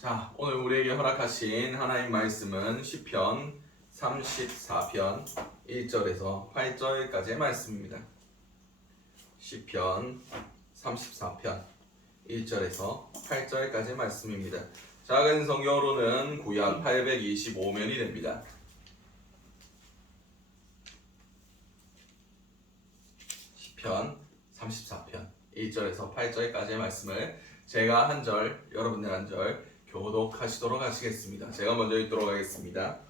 자, 오늘 우리에게 허락하신 하나님 말씀은 시편 34편 1절에서 8절까지의 말씀입니다. 시편 34편 1절에서 8절까지의 말씀입니다. 작은 성경으로는 구약 825면이 됩니다. 시편 34편 1절에서 8절까지의 말씀을 제가 한 절, 여러분들 한 절 교독하시도록 하시겠습니다. 제가 먼저 읽도록 하겠습니다.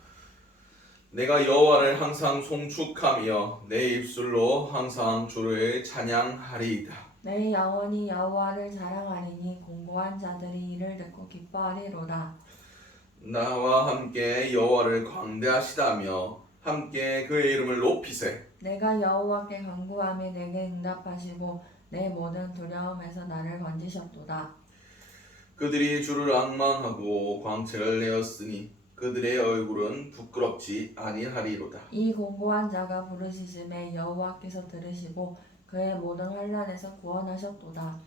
내가 여호와를 항상 송축하며 내 입술로 항상 주를 찬양하리이다. 내 영혼이 여호와를 자랑하리니 공고한 자들이 이를 듣고 기뻐하리로다. 나와 함께 여호와를 광대하시다며 함께 그의 이름을 높이세. 내가 여호와께 간구하며 내게 응답하시고 내 모든 두려움에서 나를 건지셨도다. 그들이 주를 앙망하고 광채를 내었으니 그들의 얼굴은 부끄럽지 아니하리로다. 이 공고한 자가 부르짖음에 여호와께서 들으시고 그의 모든 환난에서 구원하셨도다.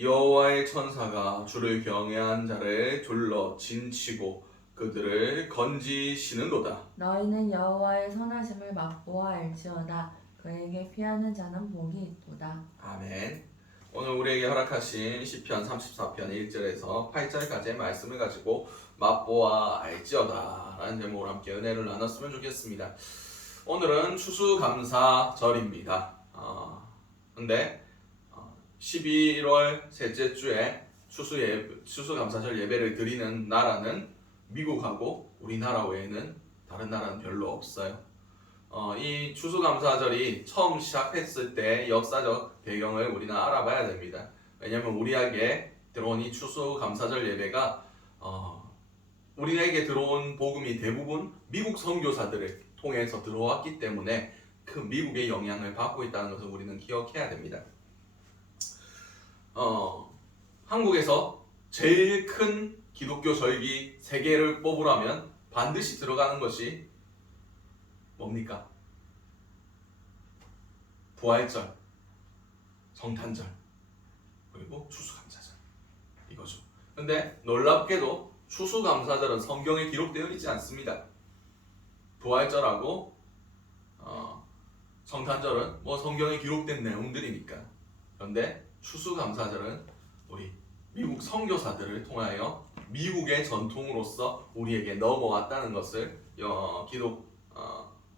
여호와의 천사가 주를 경외한 자를 둘러 진치고 그들을 건지시는도다. 너희는 여호와의 선하심을 맛보아 알지어다. 그에게 피하는 자는 복이 있도다. 아멘. 오늘 우리에게 허락하신 시편 34편 1절에서 8절까지의 말씀을 가지고 맛보아 알지어다 라는 제목으로 함께 은혜를 나눴으면 좋겠습니다. 오늘은 추수감사절입니다. 근데 11월 셋째 주에 추수감사절 예배를 드리는 나라는 미국하고 우리나라 외에는 다른 나라는 별로 없어요. 이 추수감사절이 처음 시작했을 때 역사적 배경을 우리는 알아봐야 됩니다. 왜냐하면 우리에게 들어온 이 추수감사절 예배가 우리에게 들어온 복음이 대부분 미국 선교사들을 통해서 들어왔기 때문에 그 미국의 영향을 받고 있다는 것을 우리는 기억해야 됩니다. 한국에서 제일 큰 기독교 절기 3개를 뽑으라면 반드시 들어가는 것이 뭡니까? 부활절, 성탄절, 그리고 추수감사절 이거죠. 근데 놀랍게도 추수감사절은 성경에 기록되어 있지 않습니다. 부활절하고 성탄절은 성경에 기록된 내용들이니까. 그런데 추수감사절은 우리 미국 선교사들을 통하여 미국의 전통으로서 우리에게 넘어왔다는 것을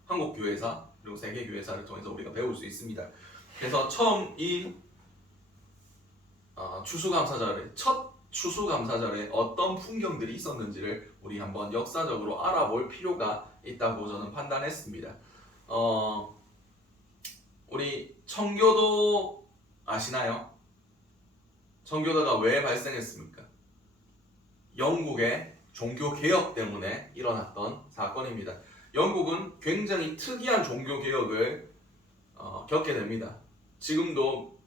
한국 교회사 그리고 세계 교회사를 통해서 우리가 배울 수 있습니다. 그래서 처음 이 첫 추수감사절에 어떤 풍경들이 있었는지를 우리 한번 역사적으로 알아볼 필요가 있다고 저는 판단했습니다. 우리 청교도 아시나요? 청교도가 왜 발생했습니까? 영국의 종교개혁 때문에 일어났던 사건입니다. 영국은 굉장히 특이한 종교개혁을 겪게 됩니다. 지금도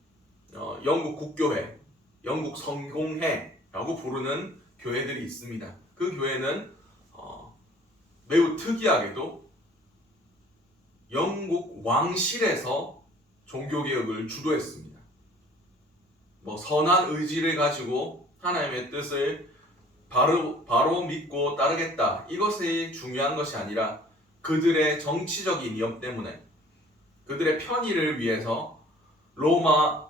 영국 국교회, 영국 성공회라고 부르는 교회들이 있습니다. 그 교회는 매우 특이하게도 영국 왕실에서 종교개혁을 주도했습니다. 선한 의지를 가지고 하나님의 뜻을 바로 믿고 따르겠다. 이것이 중요한 것이 아니라 그들의 정치적인 위험 때문에 그들의 편의를 위해서 로마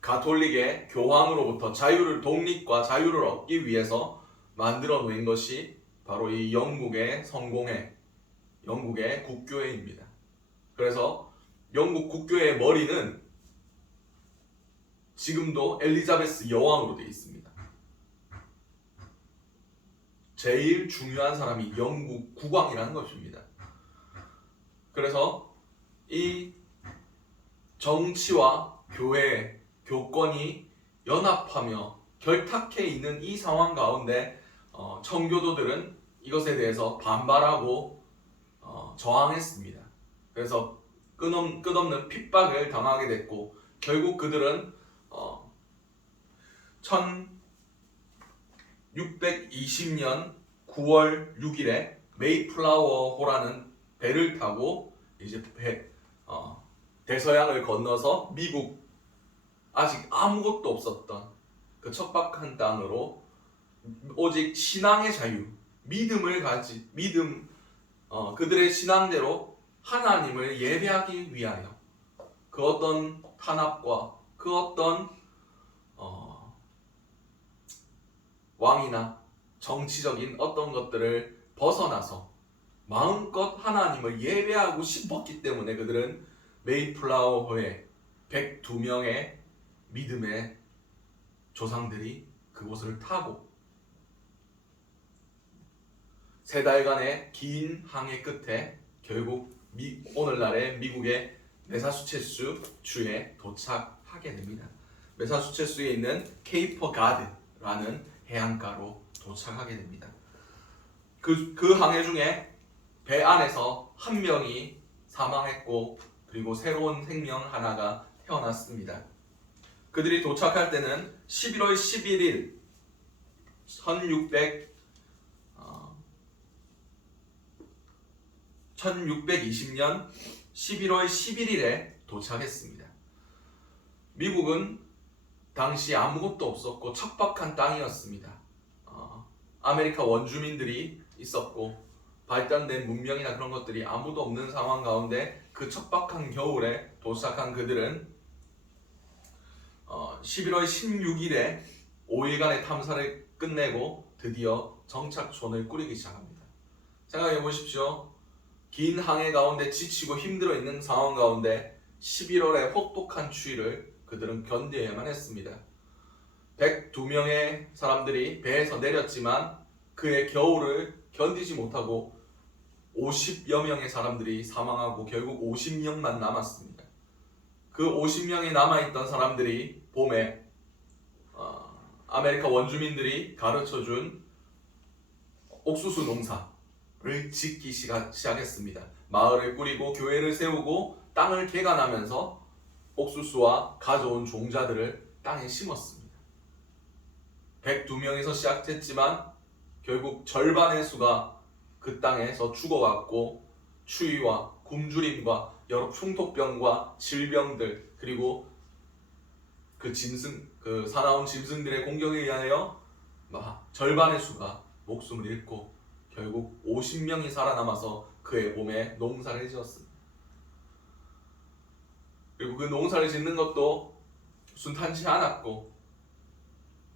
가톨릭의 교황으로부터 독립과 자유를 얻기 위해서 만들어 놓은 것이 바로 이 영국의 성공회, 영국의 국교회입니다. 그래서 영국 국교회의 머리는 지금도 엘리자베스 여왕으로 되어 있습니다. 제일 중요한 사람이 영국 국왕이라는 것입니다. 그래서 이 정치와 교회, 교권이 연합하며 결탁해 있는 이 상황 가운데 청교도들은 이것에 대해서 반발하고 저항했습니다. 그래서 끝없는 핍박을 당하게 됐고 결국 그들은 1620년 9월 6일에 메이플라워호라는 배를 타고 이제 대서양을 건너서 미국 아직 아무것도 없었던 그 척박한 땅으로 오직 신앙의 자유, 그들의 신앙대로 하나님을 예배하기 위하여 그 어떤 탄압과 그 어떤 왕이나 정치적인 어떤 것들을 벗어나서 마음껏 하나님을 예배하고 싶었기 때문에 그들은 메이플라워호에 102명의 믿음의 조상들이 그곳을 타고 3달간의 긴 항해 끝에 결국 오늘날의 미국의 매사추세츠 주에 도착하게 됩니다. 매사추세츠에 있는 케이퍼 가드라는 해안가로 도착하게 됩니다. 그 항해 중에 배 안에서 한 명이 사망했고 그리고 새로운 생명 하나가 태어났습니다. 그들이 도착할 때는 11월 11일 1620년 11월 11일에 도착했습니다. 미국은 당시 아무것도 없었고 척박한 땅이었습니다. 아메리카 원주민들이 있었고 발달된 문명이나 그런 것들이 아무도 없는 상황 가운데 그 척박한 겨울에 도착한 그들은 11월 16일에 5일간의 탐사를 끝내고 드디어 정착촌을 꾸리기 시작합니다. 생각해 보십시오. 긴 항해 가운데 지치고 힘들어 있는 상황 가운데 11월의 혹독한 추위를 그들은 견뎌야만 했습니다. 102명의 사람들이 배에서 내렸지만 그의 겨울을 견디지 못하고 50여 명의 사람들이 사망하고 결국 50명만 남았습니다. 그 50명이 남아있던 사람들이 봄에 아메리카 원주민들이 가르쳐준 옥수수 농사를 짓기 시작했습니다. 마을을 꾸리고 교회를 세우고 땅을 개간하면서 옥수수와 가져온 종자들을 땅에 심었습니다. 102명에서 시작했지만 결국 절반의 수가 그 땅에서 죽어갔고 추위와 굶주림과 여러 풍토병과 질병들 그리고 그 사나운 짐승들의 공격에 의하여 절반의 수가 목숨을 잃고 결국 50명이 살아남아서 그의 봄에 농사를 지었습니다. 그리고 그 농사를 짓는 것도 순탄치 않았고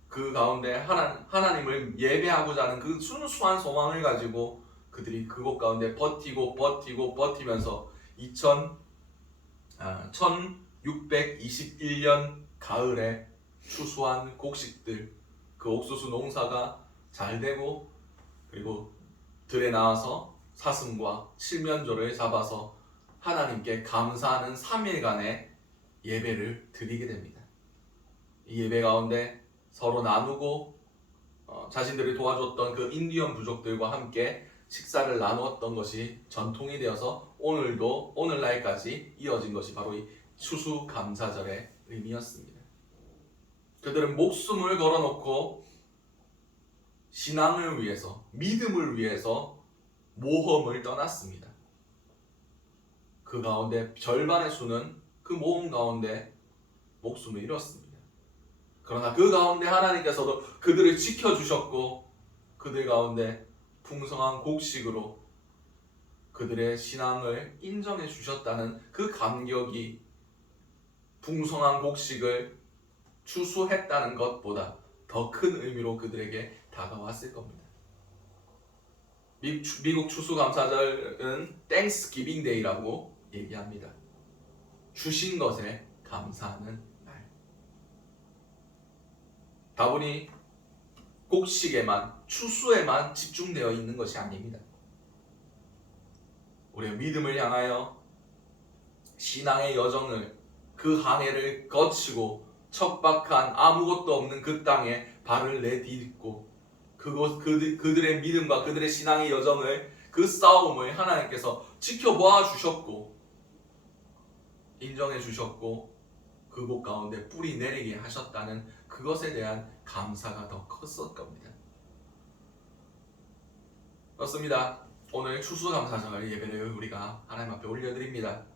그 가운데 하나님을 예배하고자 하는 그 순수한 소망을 가지고 그들이 그곳 가운데 버티면서 1621년 가을에 추수한 곡식들 그 옥수수 농사가 잘 되고 그리고 들에 나와서 사슴과 칠면조를 잡아서 하나님께 감사하는 3일간의 예배를 드리게 됩니다. 이 예배 가운데 서로 나누고 자신들을 도와줬던 그 인디언 부족들과 함께 식사를 나누었던 것이 전통이 되어서 오늘날까지 이어진 것이 바로 이 추수감사절의 의미였습니다. 그들은 목숨을 걸어놓고 신앙을 위해서 믿음을 위해서 모험을 떠났습니다. 그 가운데 절반의 수는 그 모험 가운데 목숨을 잃었습니다. 그러나 그 가운데 하나님께서도 그들을 지켜주셨고 그들 가운데 풍성한 곡식으로 그들의 신앙을 인정해 주셨다는 그 감격이 풍성한 곡식을 추수했다는 것보다 더 큰 의미로 그들에게 다가왔을 겁니다. 미국 추수감사절은 땡스기빙 데이라고 얘기합니다. 주신 것에 감사하는 날. 다분히 곡식에만 추수에만 집중되어 있는 것이 아닙니다. 우리의 믿음을 향하여 신앙의 여정을 그 항해를 거치고 척박한 아무것도 없는 그 땅에 발을 내딛고 그들의 믿음과 그들의 신앙의 여정을 그 싸움을 하나님께서 지켜보아 주셨고 인정해 주셨고 그곳 가운데 뿌리 내리게 하셨다는 그것에 대한 감사가 더 컸을 겁니다. 그렇습니다. 오늘 추수감사절 예배를 우리가 하나님 앞에 올려드립니다.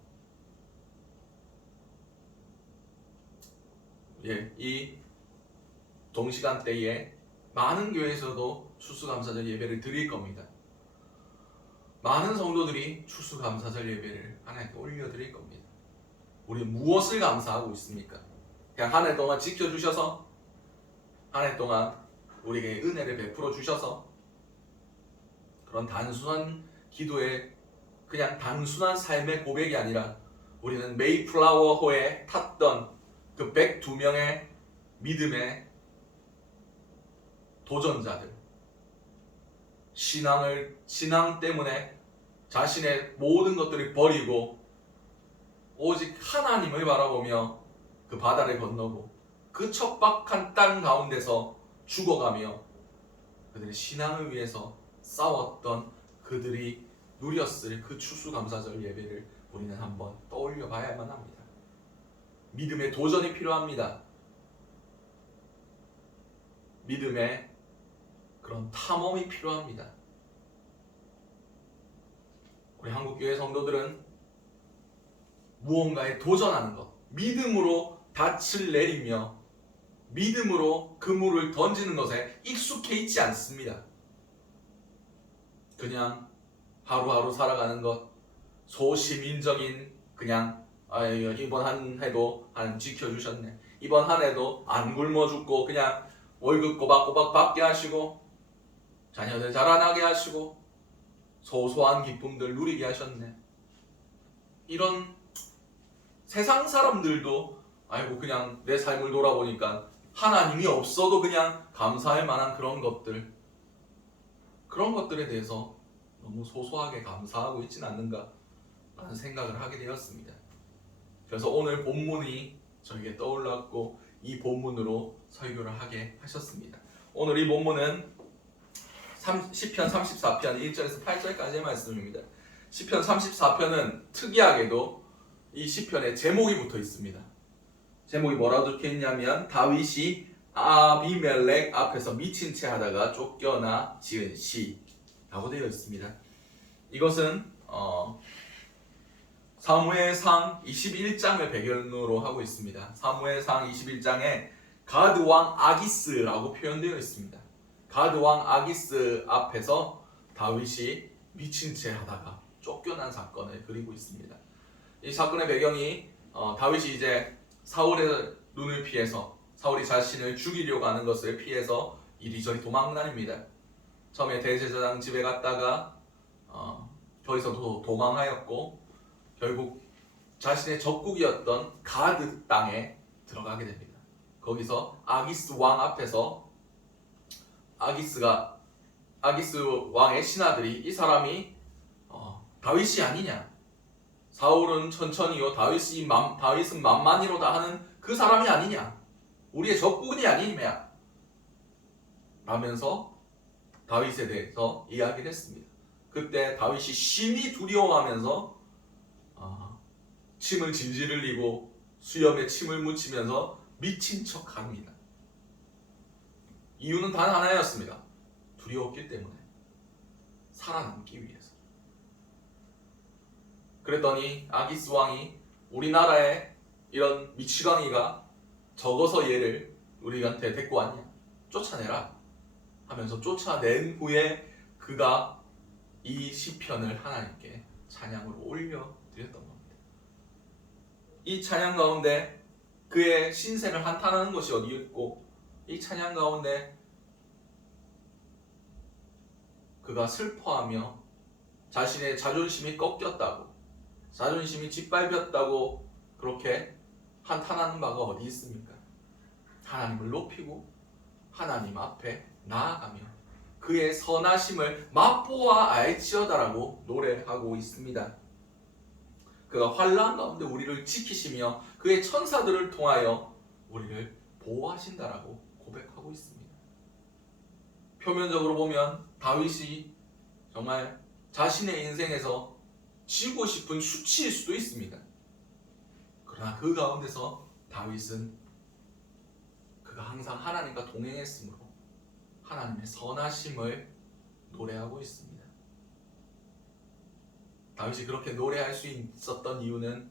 이 동시간대에 많은 교회에서도 추수감사절 예배를 드릴 겁니다. 많은 성도들이 추수감사절 예배를 하나님께 올려드릴 겁니다. 우리 무엇을 감사하고 있습니까? 그냥 한 해 동안 지켜주셔서, 한 해 동안 우리에게 은혜를 베풀어 주셔서, 그런 단순한 기도에 그냥 단순한 삶의 고백이 아니라 우리는 메이플라워호에 탔던 그 102명의 믿음의 도전자들, 신앙 때문에 자신의 모든 것들을 버리고 오직 하나님을 바라보며 그 바다를 건너고 그 척박한 땅 가운데서 죽어가며 그들의 신앙을 위해서 싸웠던 그들이 누렸을 그 추수감사절 예배를 우리는 한번 떠올려 봐야만 합니다. 믿음의 도전이 필요합니다. 믿음의 그런 탐험이 필요합니다. 우리 한국교회 성도들은 무언가에 도전하는 것, 믿음으로 닻을 내리며 믿음으로 그물을 던지는 것에 익숙해 있지 않습니다. 그냥 하루하루 살아가는 것, 소시민적인 그냥 이번 한 해도 안 지켜주셨네, 이번 한 해도 안 굶어 죽고 그냥 월급 꼬박꼬박 받게 하시고 자녀들 자라나게 하시고 소소한 기쁨들 누리게 하셨네, 이런 세상 사람들도 아이고 그냥 내 삶을 돌아보니까 하나님이 없어도 그냥 감사할 만한 그런 것들에 대해서 너무 소소하게 감사하고 있진 않는가 라는 생각을 하게 되었습니다. 그래서 오늘 본문이 저에게 떠올랐고 이 본문으로 설교를 하게 하셨습니다. 오늘 이 본문은 시편 34편 1절에서 8절까지의 말씀입니다. 시편 34편은 특이하게도 이 시편에 제목이 붙어 있습니다. 제목이 뭐라고 적혀 있냐면 다윗이 아비멜렉 앞에서 미친 채 하다가 쫓겨나 지은 시라고 되어 있습니다. 이것은 사무엘상 21장을 배경으로 하고 있습니다. 사무엘상 21장에 가드 왕 아기스라고 표현되어 있습니다. 가드 왕 아기스 앞에서 다윗이 미친 채 하다가 쫓겨난 사건을 그리고 있습니다. 이 사건의 배경이 다윗이 이제 사울의 눈을 피해서 사울이 자신을 죽이려고 하는 것을 피해서 이리저리 도망다닙니다. 처음에 대제사장 집에 갔다가 거기서도 도망하였고 결국 자신의 적국이었던 가드 땅에 들어가게 됩니다. 거기서 아기스 왕 앞에서 아기스 왕의 신하들이 이 사람이 다윗이 아니냐, 사울은 천천히요 다윗은 만만히로다 하는 그 사람이 아니냐, 우리의 적군이 아니냐 라면서 다윗에 대해서 이야기를 했습니다. 그때 다윗이 심히 두려워하면서 침을 질질 흘리고 수염에 침을 묻히면서 미친 척 합니다. 이유는 단 하나였습니다. 두려웠기 때문에, 살아남기 위해서. 그랬더니 아기스 왕이 우리나라에 이런 미치광이가 적어서 얘를 우리한테 데리고 왔냐, 쫓아내라 하면서 쫓아낸 후에 그가 이 시편을 하나님께 찬양으로 올려드렸던 겁니다. 이 찬양 가운데 그의 신세를 한탄하는 것이 어디 있고, 이 찬양 가운데 그가 슬퍼하며 자신의 자존심이 꺾였다고, 자존심이 짓밟혔다고 그렇게 한탄하는 바가 어디 있습니까? 하나님을 높이고 하나님 앞에 나아가며 그의 선하심을 맛보아 알지어다라고 노래하고 있습니다. 그가 환난 가운데 우리를 지키시며 그의 천사들을 통하여 우리를 보호하신다라고 고백하고 있습니다. 표면적으로 보면 다윗이 정말 자신의 인생에서 지고 싶은 수치일 수도 있습니다. 그러나 그 가운데서 다윗은 그가 항상 하나님과 동행했으므로 하나님의 선하심을 노래하고 있습니다. 다윗이 그렇게 노래할 수 있었던 이유는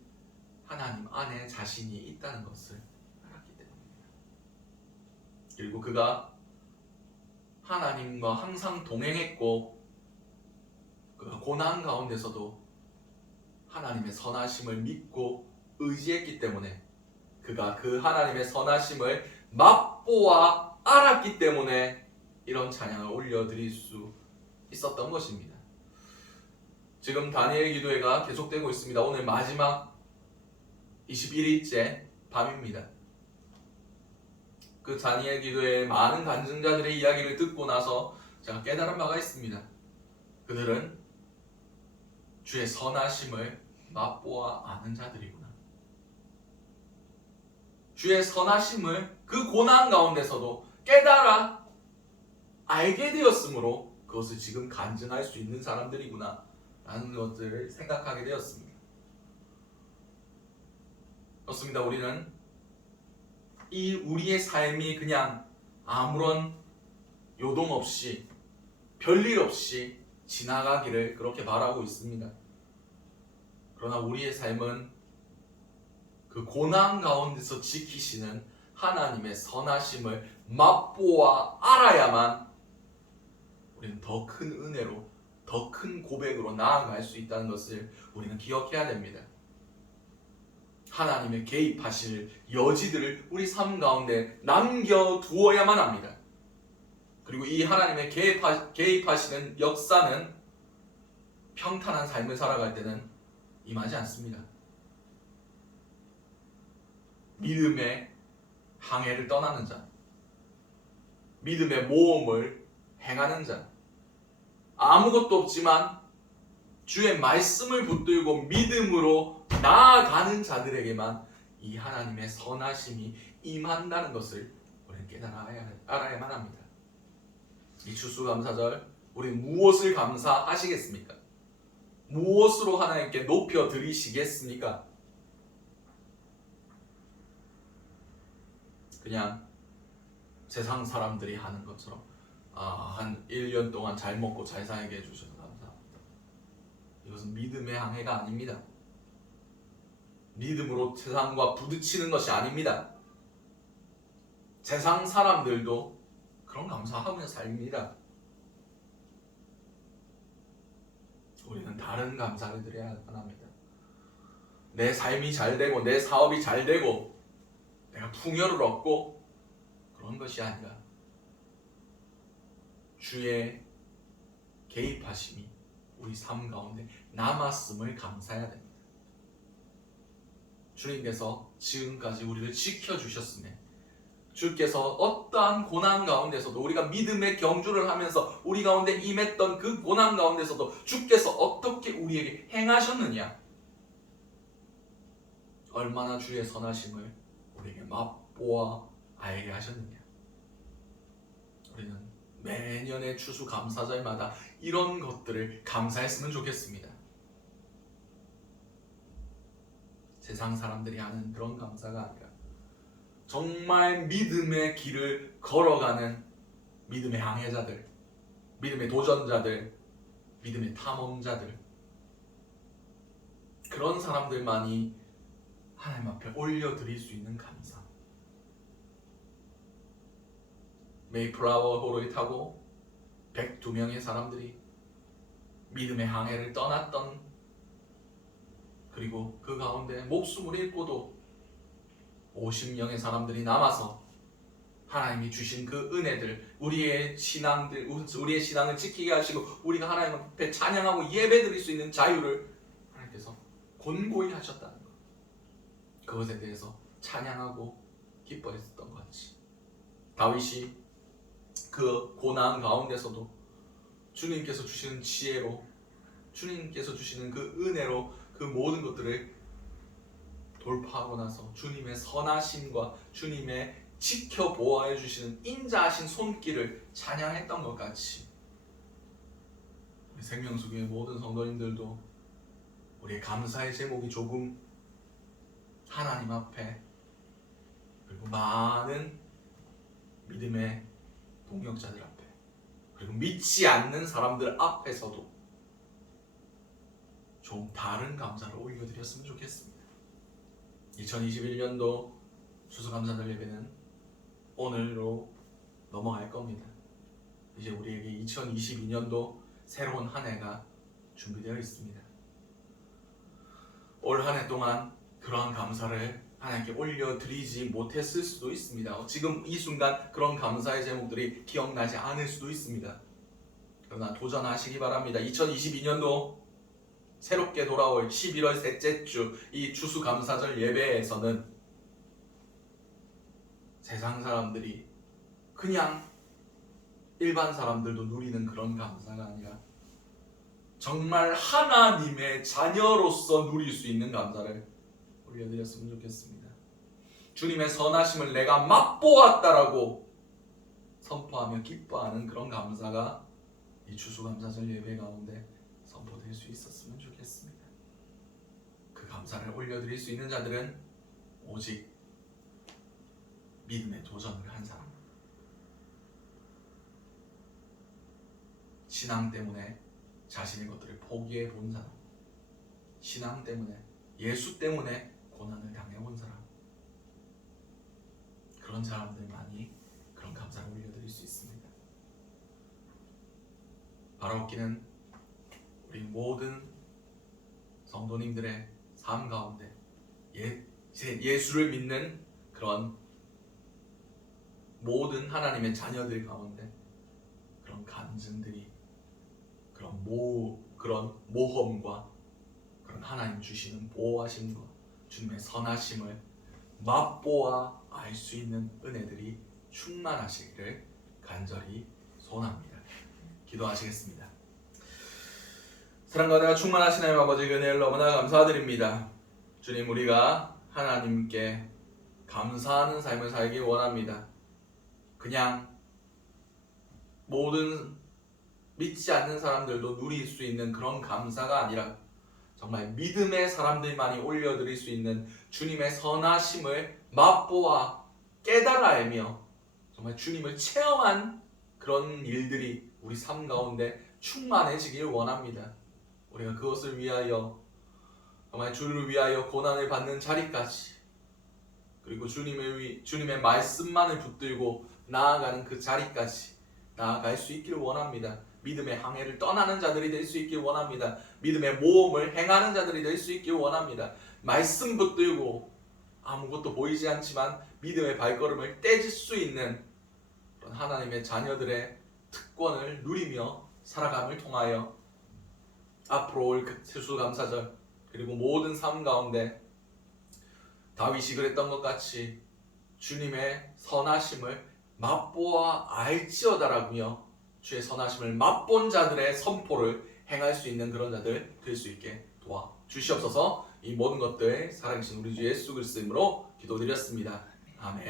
하나님 안에 자신이 있다는 것을 알았기 때문입니다. 그리고 그가 하나님과 항상 동행했고 그 고난 가운데서도 하나님의 선하심을 믿고 의지했기 때문에 그가 그 하나님의 선하심을 맛보아 알았기 때문에 이런 찬양을 올려드릴 수 있었던 것입니다. 지금 다니엘 기도회가 계속되고 있습니다. 오늘 마지막 21일째 밤입니다. 그 다니엘 기도회의 많은 간증자들의 이야기를 듣고 나서 제가 깨달은 바가 있습니다. 그들은 주의 선하심을 맛보아 아는 자들이구나. 주의 선하심을 그 고난 가운데서도 깨달아 알게 되었으므로 그것을 지금 간증할 수 있는 사람들이구나 라는 것들을 생각하게 되었습니다. 그렇습니다. 우리는 이 우리의 삶이 그냥 아무런 요동 없이 별일 없이 지나가기를 그렇게 바라고 있습니다. 그러나 우리의 삶은 그 고난 가운데서 지키시는 하나님의 선하심을 맛보아 알아야만 우리는 더 큰 은혜로 더 큰 고백으로 나아갈 수 있다는 것을 우리는 기억해야 됩니다. 하나님의 개입하실 여지들을 우리 삶 가운데 남겨두어야만 합니다. 그리고 이 하나님의 개입하시는 역사는 평탄한 삶을 살아갈 때는 임하지 않습니다. 믿음의 항해를 떠나는 자, 믿음의 모험을 행하는 자, 아무것도 없지만 주의 말씀을 붙들고 믿음으로 나아가는 자들에게만 이 하나님의 선하심이 임한다는 것을 우리는 알아야만 합니다. 이 추수감사절 우리 무엇을 감사하시겠습니까? 무엇으로 하나님께 높여 드리시겠습니까? 그냥 세상 사람들이 하는 것처럼 한 1년 동안 잘 먹고 잘 살게 해주셔서 감사합니다. 이것은 믿음의 항해가 아닙니다. 믿음으로 세상과 부딪히는 것이 아닙니다. 세상 사람들도 그런 감사하면서 삽니다. 우리는 다른 감사를 드려야 합니다. 내 삶이 잘 되고 내 사업이 잘 되고 내가 풍요를 얻고 그런 것이 아니라 주의 개입하심이 우리 삶 가운데 남았음을 감사해야 됩니다. 주님께서 지금까지 우리를 지켜주셨음에 주께서 어떠한 고난 가운데서도 우리가 믿음의 경주를 하면서 우리 가운데 임했던 그 고난 가운데서도 주께서 어떻게 우리에게 행하셨느냐, 얼마나 주의 선하심을 우리에게 맛보아 알게 하셨느냐. 우리는 매년의 추수감사절마다 이런 것들을 감사했으면 좋겠습니다. 세상 사람들이 하는 그런 감사가 아니라 정말 믿음의 길을 걸어가는 믿음의 항해자들, 믿음의 도전자들, 믿음의 탐험자들, 그런 사람들만이 하나님 앞에 올려드릴 수 있는 감사. 메이플라워 호를 타고 102명의 사람들이 믿음의 항해를 떠났던, 그리고 그 가운데 목숨을 잃고도 50명의 사람들이 남아서 하나님이 주신 그 은혜들, 우리의 신앙을 지키게 하시고 우리가 하나님 앞에 찬양하고 예배드릴 수 있는 자유를 하나님께서 곤고히 하셨다는 것, 그것에 대해서 찬양하고 기뻐했었던 것 같이 다윗이 그 고난 가운데서도 주님께서 주시는 지혜로, 주님께서 주시는 그 은혜로 그 모든 것들을 돌파하고 나서 주님의 선하심과 주님의 지켜보아해 주시는 인자하신 손길을 찬양했던 것 같이 우리 생명수교의 모든 성도님들도 우리의 감사의 제목이 조금 하나님 앞에, 그리고 많은 믿음의 동역자들 앞에, 그리고 믿지 않는 사람들 앞에서도 좀 다른 감사를 올려드렸으면 좋겠습니다. 2021년도 추수감사절 예배는 오늘로 넘어갈 겁니다. 이제 우리에게 2022년도 새로운 한 해가 준비되어 있습니다. 올 한 해 동안 그러한 감사를 하나님께 올려드리지 못했을 수도 있습니다. 지금 이 순간 그런 감사의 제목들이 기억나지 않을 수도 있습니다. 그러나 도전하시기 바랍니다. 2022년도 새롭게 돌아올 11월 셋째 주 이 추수감사절 예배에서는 세상 사람들이 그냥 일반 사람들도 누리는 그런 감사가 아니라 정말 하나님의 자녀로서 누릴 수 있는 감사를 올려드렸으면 좋겠습니다. 주님의 선하심을 내가 맛보았다라고 선포하며 기뻐하는 그런 감사가 이 추수감사절 예배 가운데 선포될 수 있었으면 좋겠습니다. 그 감사를 올려드릴 수 있는 자들은 오직 믿음의 도전을 한 사람, 신앙 때문에 자신의 것들을 포기해 본 사람, 신앙 때문에, 예수 때문에 고난을 당해온 사람, 그런 사람들만이 그런 감사를 올려드릴 수 있습니다. 바라옵기는 우리 모든 성도님들의 삶 가운데 예수를 믿는 그런 모든 하나님의 자녀들 가운데 그런 간증들이 그런 모험과 그런 하나님 주시는 보호하심과 주님의 선하심을 맛보아 알 수 있는 은혜들이 충만하시기를 간절히 소원합니다. 기도하시겠습니다. 사랑과 은혜가 충만하신 하나님 아버지, 그 은혜를 너무나 감사드립니다. 주님, 우리가 하나님께 감사하는 삶을 살기 원합니다. 그냥 모든 믿지 않는 사람들도 누릴 수 있는 그런 감사가 아니라 정말 믿음의 사람들만이 올려드릴 수 있는 주님의 선하심을 맛보아 깨달아 알며 정말 주님을 체험한 그런 일들이 우리 삶 가운데 충만해지길 원합니다. 우리가 그것을 위하여 정말 주를 위하여 고난을 받는 자리까지, 그리고 주님의 말씀만을 붙들고 나아가는 그 자리까지 나아갈 수 있기를 원합니다. 믿음의 항해를 떠나는 자들이 될 수 있길 원합니다. 믿음의 모험을 행하는 자들이 될 수 있길 원합니다. 말씀 붙들고 아무것도 보이지 않지만 믿음의 발걸음을 떼질 수 있는 그런 하나님의 자녀들의 특권을 누리며 살아감을 통하여 앞으로 올 추수감사절 그리고 모든 삶 가운데 다윗이 그랬던 것 같이 주님의 선하심을 맛보아 알지어다라며 주의 선하심을 맛본 자들의 선포를 행할 수 있는 그런 자들 될 수 있게 도와 주시옵소서. 이 모든 것들 살아계신 우리 주 예수 그리스도 이름으로 기도드렸습니다. 아멘.